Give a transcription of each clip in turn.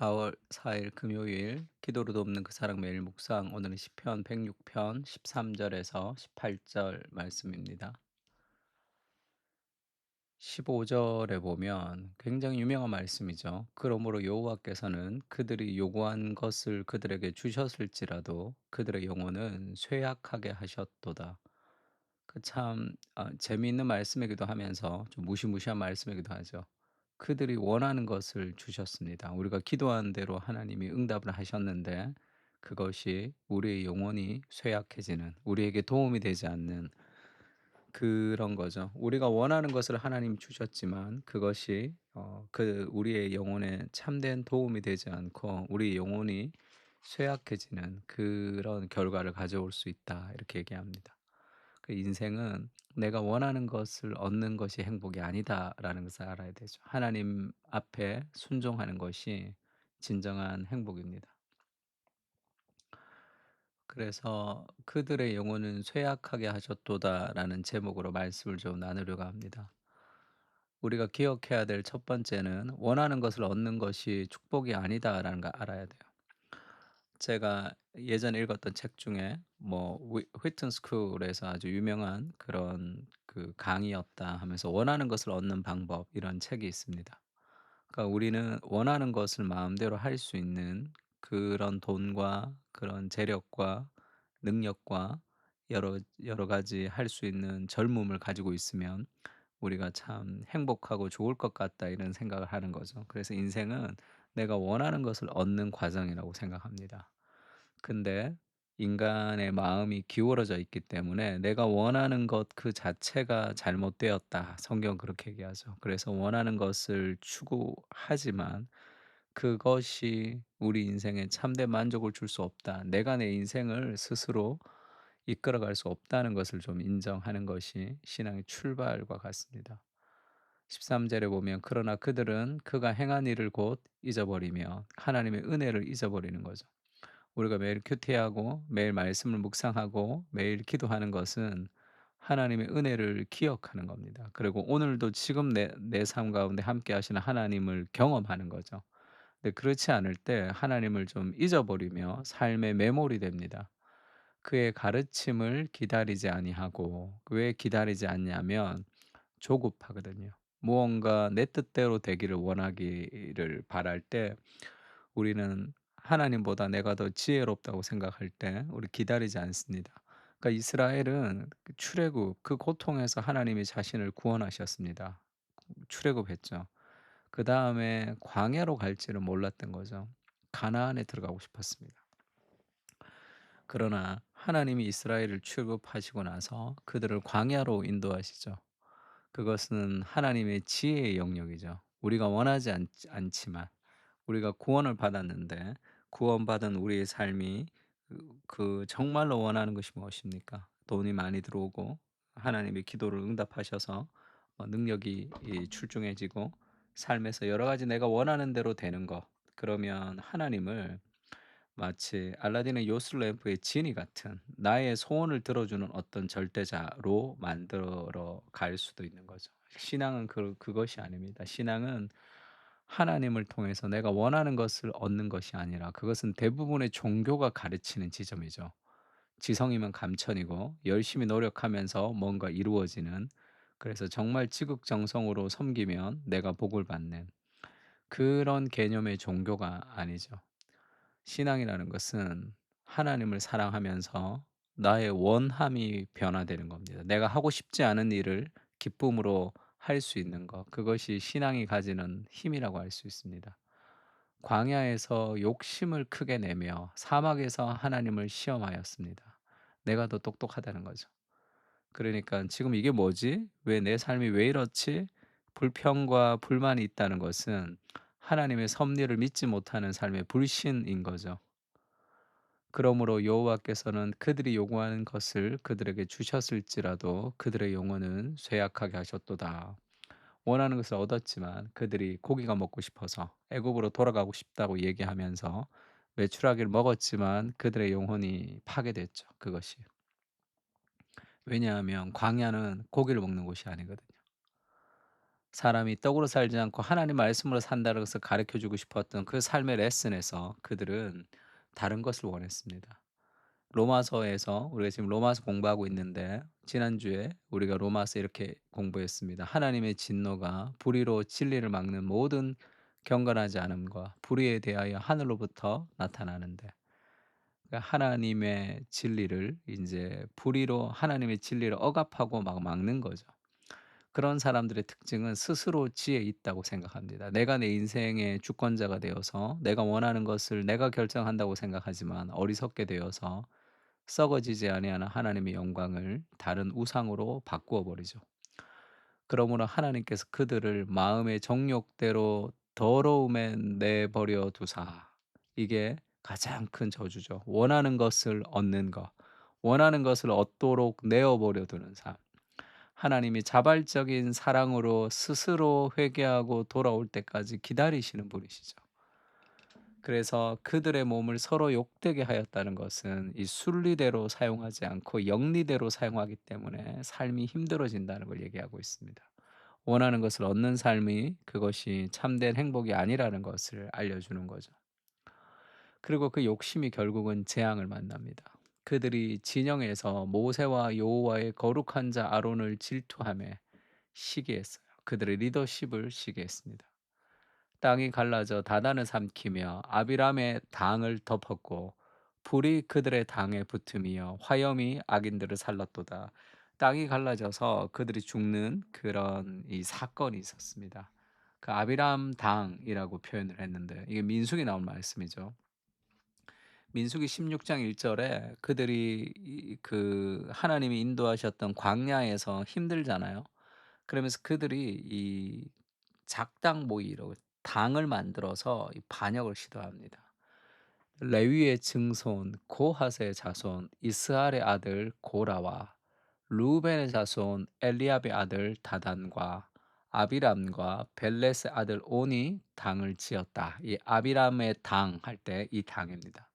4월 4일 금요일 기도로 돕는 그 사랑 매일 묵상. 오늘은 시편 106편 13절에서 18절 말씀입니다. 15절에 보면 굉장히 유명한 말씀이죠. 그러므로 여호와께서는 그들이 요구한 것을 그들에게 주셨을지라도 그들의 영혼은 쇠약하게 하셨도다. 그 참 재미있는 말씀이기도 하면서 좀 무시무시한 말씀이기도 하죠. 그들이 원하는 것을 주셨습니다. 우리가 기도한 대로 하나님이 응답을 하셨는데 그것이 우리의 영혼이 쇠약해지는, 우리에게 도움이 되지 않는 그런 거죠. 우리가 원하는 것을 하나님 주셨지만 그것이 우리의 영혼에 참된 도움이 되지 않고 우리 영혼이 쇠약해지는 그런 결과를 가져올 수 있다. 이렇게 얘기합니다. 그 인생은 '내가 원하는 것을 얻는 것이 행복이 아니다.'라는 것을 알아야 되죠. 하나님 앞에 순종하는 것이 진정한 행복입니다. 그래서 "그들의 영혼은 쇠약하게 하셨도다."라는 제목으로 말씀을 좀 나누려고 합니다. 우리가 기억해야 될 첫 번째는 '원하는 것을 얻는 것이 축복이 아니다.'라는 걸 알아야 돼요. 제가 예전에 읽었던 책 중에 뭐 휘튼 스쿨에서 아주 유명한 그런 그 강의였다 하면서 원하는 것을 얻는 방법 이런 책이 있습니다. 그러니까 우리는 원하는 것을 마음대로 할 수 있는 그런 돈과 그런 재력과 능력과 여러 가지 할 수 있는 젊음을 가지고 있으면 우리가 참 행복하고 좋을 것 같다 이런 생각을 하는 거죠. 그래서 인생은 내가 원하는 것을 얻는 과정이라고 생각합니다. 근데 인간의 마음이 기울어져 있기 때문에 "내가 원하는 것 그 자체가 잘못되었다." 성경은 그렇게 얘기하죠. 그래서 원하는 것을 추구하지만 그것이 우리 인생에 참된 만족을 줄 수 없다. 내가 내 인생을 스스로 이끌어갈 수 없다는 것을 좀 인정하는 것이 신앙의 출발과 같습니다. 13 절에 보면 "그러나 그들은 그가 행한 일을 곧 잊어버리며" 하나님의 은혜를 잊어버리는 거죠. 우리가 매일 큐티하고 매일 말씀을 묵상하고 매일 기도하는 것은 하나님의 은혜를 기억하는 겁니다. 그리고 오늘도 지금 내 삶 가운데 함께 하시는 하나님을 경험하는 거죠. 근데 그렇지 않을 때 하나님을 좀 잊어버리며 삶의 메모리 됩니다. 그의 가르침을 기다리지 아니하고 왜 기다리지 않냐면 조급하거든요. 무언가 내 뜻대로 되기를 원하기를 바랄 때 우리는 하나님보다 내가 더 지혜롭다고 생각할 때 우리 기다리지 않습니다. 그러니까 이스라엘은 그 출애굽 그 고통에서 하나님이 자신을 구원하셨습니다. 출애굽했죠. 그다음에 광야로 갈지를 몰랐던 거죠. 가나안에 들어가고 싶었습니다. 그러나 하나님이 이스라엘을 출애굽하시고 나서 그들을 광야로 인도하시죠. 그것은 하나님의 지혜의 영역이죠. 우리가 원하지 않지만 우리가 구원을 받았는데 구원받은 우리의 삶이 정말로 원하는 것이 무엇입니까? 돈이 많이 들어오고 하나님의 기도를 응답하셔서 능력이 출중해지고 삶에서 여러 가지 내가 원하는 대로 되는 것. 그러면 하나님을 마치 알라딘의 요술램프의 지니 같은 나의 소원을 들어주는 어떤 절대자로 만들어 갈 수도 있는 거죠. 신앙은 그것이 아닙니다. 신앙은 하나님을 통해서 내가 원하는 것을 얻는 것이 아니라 그것은 대부분의 종교가 가르치는 지점이죠. 지성이면 감천이고 열심히 노력하면서 뭔가 이루어지는, 그래서 정말 지극정성으로 섬기면 내가 복을 받는 그런 개념의 종교가 아니죠. 신앙이라는 것은 하나님을 사랑하면서 나의 원함이 변화되는 겁니다. 내가 하고 싶지 않은 일을 기쁨으로 할 수 있는 것. 그것이 신앙이 가지는 힘이라고 할 수 있습니다. 광야에서 욕심을 크게 내며 사막에서 하나님을 시험하였습니다. 내가 더 똑똑하다는 거죠. 그러니까 '지금 이게 뭐지? 왜 내 삶이 왜 이렇지?' 불평과 불만이 있다는 것은 하나님의 섭리를 믿지 못하는 삶의 불신인 거죠. 그러므로 여호와께서는 그들이 요구하는 것을 그들에게 주셨을지라도 그들의 영혼은 쇠약하게 하셨도다. 원하는 것을 얻었지만 그들이 고기가 먹고 싶어서 애굽으로 돌아가고 싶다고 얘기하면서 메추라기를 먹었지만 그들의 영혼이 파괴됐죠, 그것이. 왜냐하면 광야는 고기를 먹는 곳이 아니거든요. 사람이 떡으로 살지 않고 하나님 말씀으로 산다는 것을 가르쳐 주고 싶었던 그 삶의 레슨에서 그들은 다른 것을 원했습니다. 로마서에서 우리가 지금 로마서 공부하고 있는데 지난주에 우리가 로마서 이렇게 공부했습니다. 하나님의 진노가 불의로 진리를 막는 모든 경건하지 않음과 불의에 대하여 하늘로부터 나타나는데, 그러니까 하나님의 진리를 이제 불의로 하나님의 진리를 억압하고 막 막는 거죠. 그런 사람들의 특징은 스스로 지혜 있다고 생각합니다. 내가 내 인생의 주권자가 되어서 내가 원하는 것을 내가 결정한다고 생각하지만 어리석게 되어서 썩어지지 아니하는 하나님의 영광을 다른 우상으로 바꾸어 버리죠. 그러므로 하나님께서 그들을 마음의 정욕대로 더러움에 내버려 두사. 이게 가장 큰 저주죠. 원하는 것을 얻는 것, 원하는 것을 얻도록 내어 버려 두는 삶. 하나님이 자발적인 사랑으로 스스로 회개하고 돌아올 때까지 기다리시는 분이시죠. 그래서 그들의 몸을 서로 욕되게 하였다는 것은 이 순리대로 사용하지 않고 영리대로 사용하기 때문에 삶이 힘들어진다는 걸 얘기하고 있습니다. 원하는 것을 얻는 삶이 그것이 참된 행복이 아니라는 것을 알려주는 거죠. 그리고 그 욕심이 결국은 재앙을 만납니다. 그들이 진영에서 모세와 여호와의 거룩한 자 아론을 질투하며 시기했어요. 그들의 리더십을 시기했습니다. 땅이 갈라져 다단을 삼키며 아비람의 당을 덮었고 불이 그들의 당에 붙으며 화염이 악인들을 살랐도다. 땅이 갈라져서 그들이 죽는 그런 이 사건이 있었습니다. 그 아비람 당이라고 표현을 했는데 이게 민수기 나온 말씀이죠. 민수기 16장 1절에 그들이 그 하나님이 인도하셨던 광야에서 힘들잖아요. 그러면서 그들이 이 작당 모이라고 당을 만들어서 이 반역을 시도합니다. 레위의 증손 고핫의 자손 이스할의 아들 고라와 루벤의 자손 엘리압의 아들 다단과 아비람과 벨렛의 아들 온이 당을 지었다. 이 아비람의 당 할 때 이 당입니다.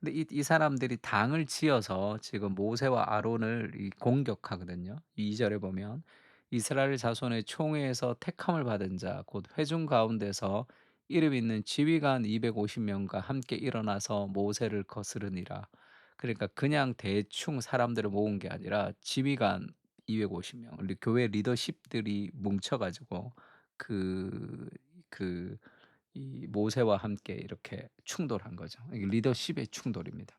근데 이 사람들이 당을 지어서 지금 모세와 아론을 이 공격하거든요. 2 절에 보면 이스라엘 자손의 총회에서 택함을 받은 자 곧 회중 가운데서 이름 있는 지휘관 250 명과 함께 일어나서 모세를 거스르니라. 그러니까 그냥 대충 사람들을 모은 게 아니라 지휘관 250 명, 교회 리더십들이 뭉쳐 가지고 그 그 이 모세와 함께 이렇게 충돌한 거죠. 이게 리더십의 충돌입니다.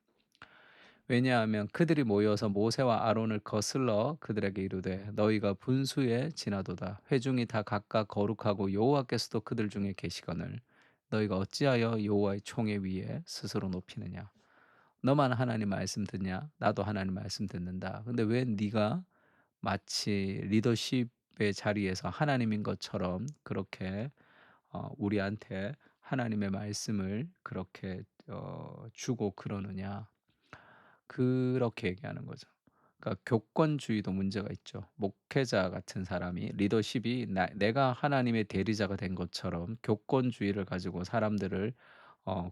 왜냐하면 그들이 모여서 모세와 아론을 거슬러 그들에게 이르되 너희가 분수에 지나도다. 회중이 다 각각 거룩하고 여호와께서도 그들 중에 계시거늘 너희가 어찌하여 여호와의 총회 위에 스스로 높이느냐. 너만 하나님 말씀 듣냐? 나도 하나님 말씀 듣는다. 근데 왜 네가 마치 리더십의 자리에서 하나님인 것처럼 그렇게 우리한테 하나님의 말씀을 그렇게 주고 그러느냐. 그렇게 얘기하는 거죠. 그러니까 교권주의도 문제가 있죠. 목회자 같은 사람이 리더십이 내가 하나님의 대리자가 된 것처럼 교권주의를 가지고 사람들을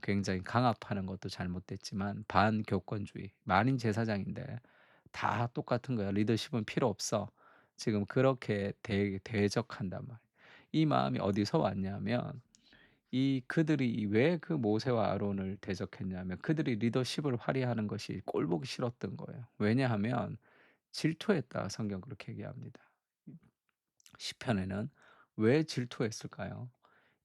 굉장히 강압하는 것도 잘못됐지만 반교권주의. 만인 제사장인데 다 똑같은 거야. 리더십은 필요 없어. 지금 그렇게 대적한단 말이에요. 이 마음이 어디서 왔냐면 이 그들이 왜 그 모세와 아론을 대적했냐면 그들이 리더십을 발휘하는 것이 꼴 보기 싫었던 거예요. 왜냐하면 질투했다. 성경 그렇게 얘기합니다. 시편에는 왜 질투했을까요?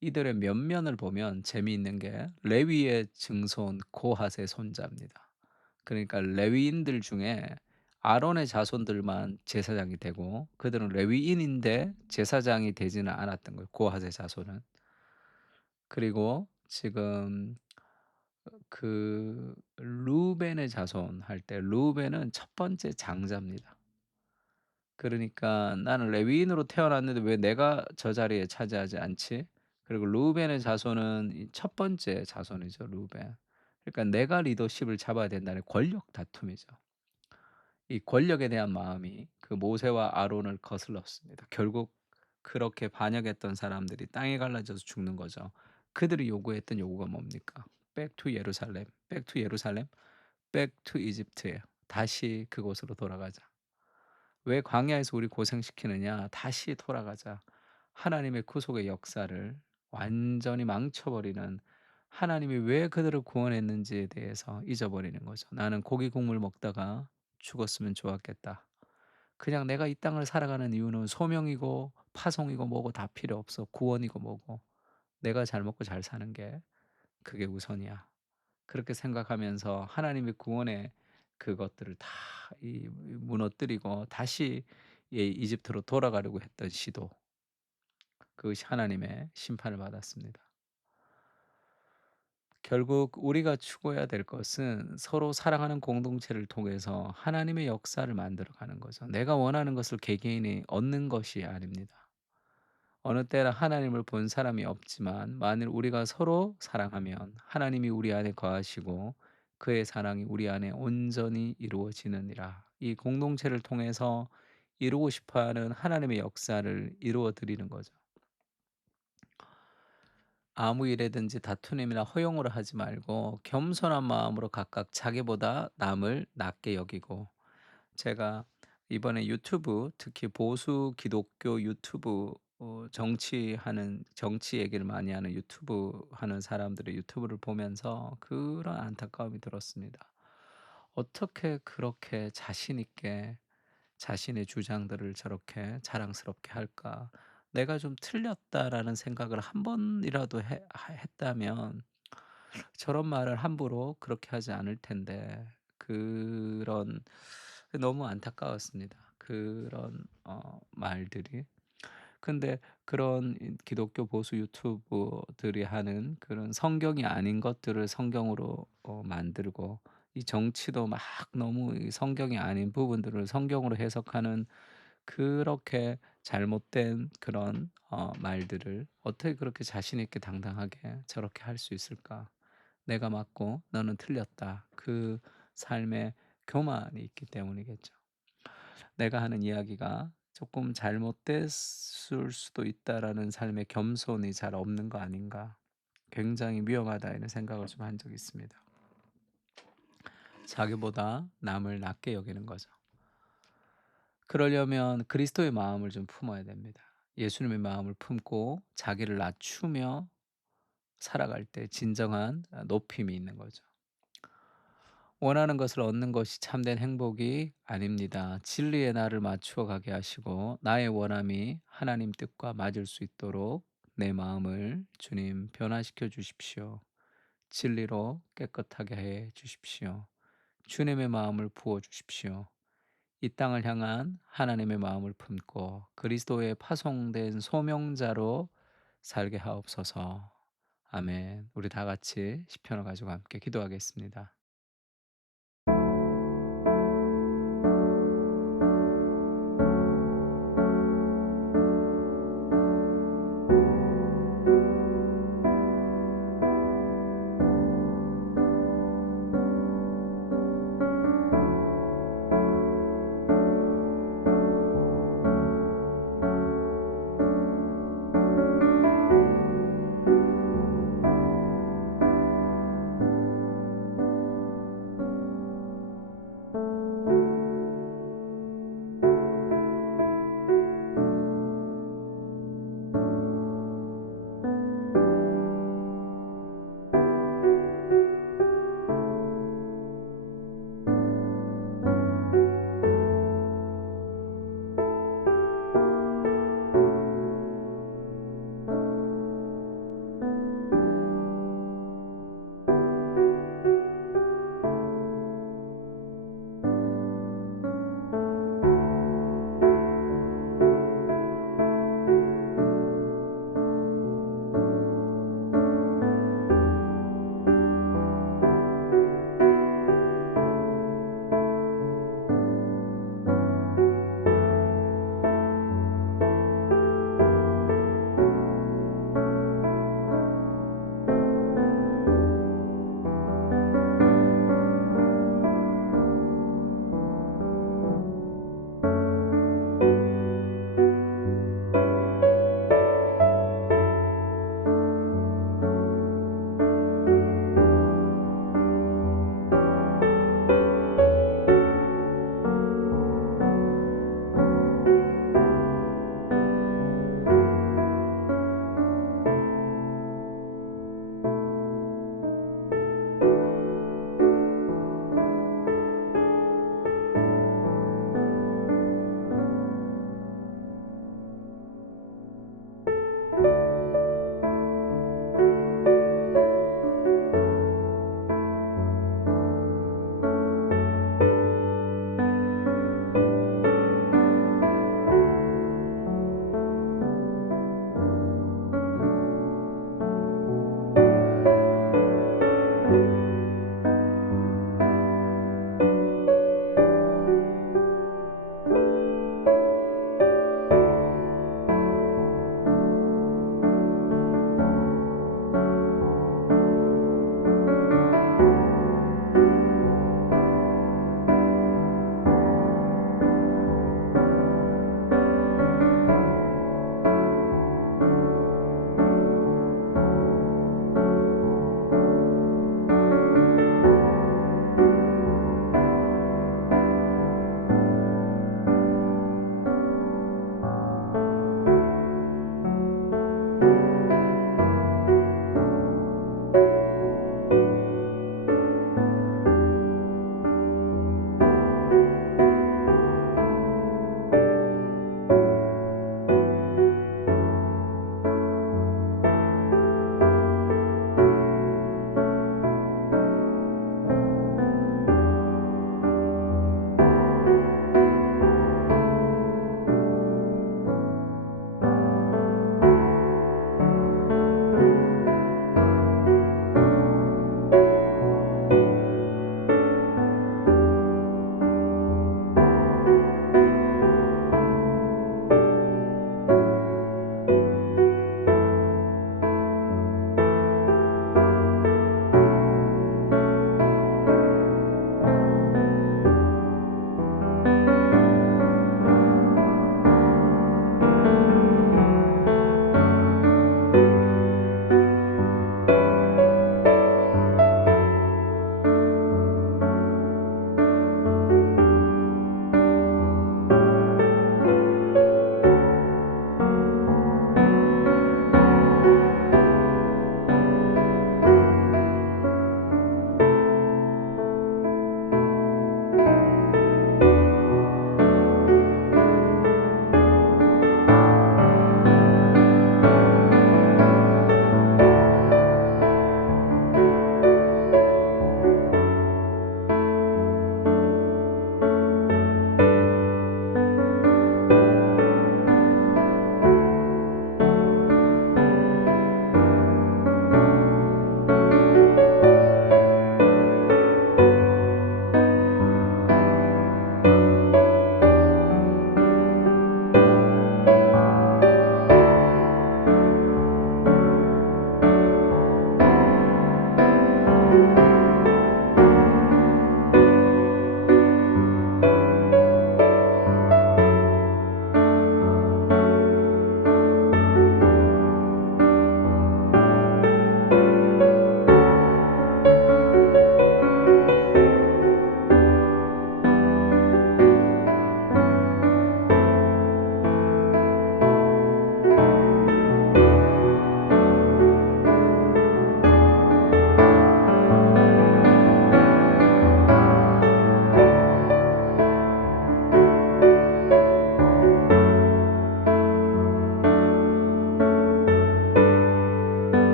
이들의 면면을 보면 재미있는 게 레위의 증손 고핫의 손자입니다. 그러니까 레위인들 중에 아론의 자손들만 제사장이 되고 그들은 레위인인데 제사장이 되지는 않았던 거예요. 고핫의 자손은. 그리고 지금 그 루벤의 자손 할 때 루벤은 첫 번째 장자입니다. 그러니까 '나는 레위인으로 태어났는데 왜 내가 저 자리에 차지하지 않지?' 그리고 루벤의 자손은 이 첫 번째 자손이죠, 루벤. 그러니까 내가 리더십을 잡아야 된다는 권력 다툼이죠. 이 권력에 대한 마음이 그 모세와 아론을 거슬렀습니다. 결국 그렇게 반역했던 사람들이 땅에 갈라져서 죽는 거죠. 그들이 요구했던 요구가 뭡니까? Back to 예루살렘. Back to 예루살렘. Back to 이집트예요. 다시 그곳으로 돌아가자. 왜 광야에서 우리 고생시키느냐? 다시 돌아가자. 하나님의 구속의 역사를 완전히 망쳐버리는, 하나님이 왜 그들을 구원했는지에 대해서 잊어버리는 거죠. '나는 고기 국물 먹다가 죽었으면 좋았겠다. 그냥 내가 이 땅을 살아가는 이유는 소명이고 파송이고 뭐고 다 필요 없어. 구원이고 뭐고. 내가 잘 먹고 잘 사는 게 그게 우선이야.' 그렇게 생각하면서 하나님의 구원의 그것들을 다 무너뜨리고 다시 이집트로 돌아가려고 했던 시도, 그것이 하나님의 심판을 받았습니다. 결국 우리가 추구해야 될 것은 서로 사랑하는 공동체를 통해서 하나님의 역사를 만들어 가는 거죠. 내가 원하는 것을 개개인이 얻는 것이 아닙니다. 어느 때나 하나님을 본 사람이 없지만 만일 우리가 서로 사랑하면 하나님이 우리 안에 거하시고 그의 사랑이 우리 안에 온전히 이루어지느니라. 이 공동체를 통해서 이루고 싶어 하는 하나님의 역사를 이루어 드리는 거죠. 아무 일에든지 다투림이나 허용으로 하지 말고 겸손한 마음으로 각각 자기보다 남을 낮게 여기고, 제가 이번에 유튜브, 특히 보수 기독교 유튜브, 정치 얘기를 많이 하는 유튜브 하는 사람들의 유튜브를 보면서 그런 안타까움이 들었습니다. 어떻게 그렇게 자신 있게 자신의 주장들을 저렇게 자랑스럽게 할까? '내가 좀 틀렸다.'라는 생각을 한 번이라도 했다면 저런 말을 함부로 그렇게 하지 않을 텐데, 그런, 너무 안타까웠습니다. 그런 말들이. 근데 그런 기독교 보수 유튜버들이 하는 그런 성경이 아닌 것들을 성경으로 만들고, 이 정치도 막 너무 이 성경이 아닌 부분들을 성경으로 해석하는 그렇게 잘못된 그런 말들을 어떻게 그렇게 자신 있게 당당하게 저렇게 할 수 있을까? '내가 맞고 너는 틀렸다.' 그 삶의 교만이 있기 때문이겠죠. 내가 하는 이야기가 조금 잘못됐을 수도 있다라는 삶의 겸손이 잘 없는 거 아닌가. 굉장히 위험하다 이런 생각을 좀 한 적이 있습니다. 자기보다 남을 낮게 여기는 거죠. 그러려면 그리스도의 마음을 좀 품어야 됩니다. 예수님의 마음을 품고 자기를 낮추며 살아갈 때 진정한 높임이 있는 거죠. 원하는 것을 얻는 것이 참된 행복이 아닙니다. 진리의 나를 맞추어 가게 하시고 나의 원함이 하나님 뜻과 맞을 수 있도록 내 마음을 주님 변화시켜 주십시오. 진리로 깨끗하게 해 주십시오. 주님의 마음을 부어 주십시오. 이 땅을 향한 하나님의 마음을 품고 그리스도의 파송된 소명자로 살게 하옵소서. 아멘. 우리 다 같이 시편을 가지고 함께 기도하겠습니다.